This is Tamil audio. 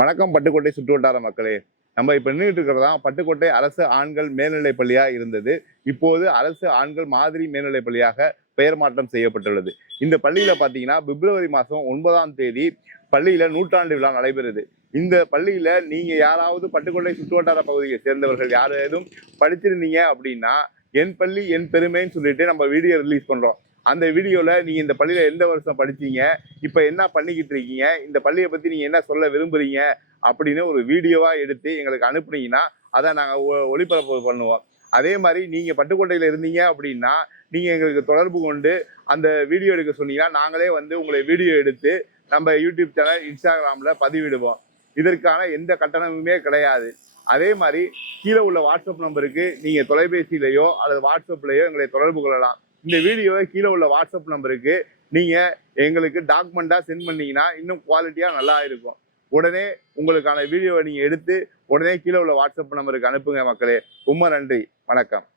வணக்கம் பட்டுக்கோட்டை சுற்றுவட்டார மக்களே. நம்ம இப்ப நின்றுட்டு இருக்கிறதா பட்டுக்கோட்டை அரசு ஆண்கள் மேல்நிலைப் பள்ளியா இருந்தது. இப்போது அரசு ஆண்கள் மாதிரி மேல்நிலைப் பள்ளியாக பெயர் மாற்றம் செய்யப்பட்டுள்ளது. இந்த பள்ளியில பாத்தீங்கன்னா பிப்ரவரி மாசம் 9ஆம் தேதி பள்ளியில நூற்றாண்டு விழா நடைபெறுது. இந்த பள்ளியில நீங்க யாராவது பட்டுக்கோட்டை சுற்றுவட்டார பகுதியை சேர்ந்தவர்கள் யாரும் படிச்சிருந்தீங்க அப்படின்னா, என் பள்ளி என் பெருமைன்னு சொல்லிட்டு நம்ம வீடியோ ரிலீஸ் பண்றோம். அந்த வீடியோல நீங்க இந்த பள்ளியில எந்த வருஷம் படிச்சீங்க, இப்ப என்ன பண்ணிக்கிட்டு இருக்கீங்க, இந்த பள்ளியை பத்தி நீங்க என்ன சொல்ல விரும்புறீங்க அப்படின்னு ஒரு வீடியோவா எடுத்து எங்களுக்கு அனுப்புனீங்கன்னா அதை நாங்க ஒளிபரப்பு பண்ணுவோம். அதே மாதிரி நீங்க பட்டுக்கோட்டையில இருந்தீங்க அப்படின்னா நீங்க எங்களுக்கு தொடர்பு கொண்டு அந்த வீடியோ எடுக்க சொன்னீங்கன்னா நாங்களே வந்து உங்களை வீடியோ எடுத்து நம்ம யூடியூப் சேனல் இன்ஸ்டாகிராம்ல பதிவிடுவோம். இதற்கான எந்த கட்டணமுமே கிடையாது. அதே மாதிரி கீழே உள்ள வாட்ஸ்அப் நம்பருக்கு நீங்க தொலைபேசியிலையோ அல்லது வாட்ஸ்அப்லயோ எங்களை தொடர்பு கொள்ளலாம். இந்த வீடியோவை கீழே உள்ள வாட்ஸ்அப் நம்பருக்கு நீங்க எங்களுக்கு டாக்குமெண்டா சென்ட் பண்ணீங்கன்னா இன்னும் குவாலிட்டியா நல்லா இருக்கும். உடனே உங்களுக்கான வீடியோவை நீங்க எடுத்து உடனே கீழே உள்ள வாட்ஸ்அப் நம்பருக்கு அனுப்புங்க மக்களே. ரொம்ப நன்றி. வணக்கம்.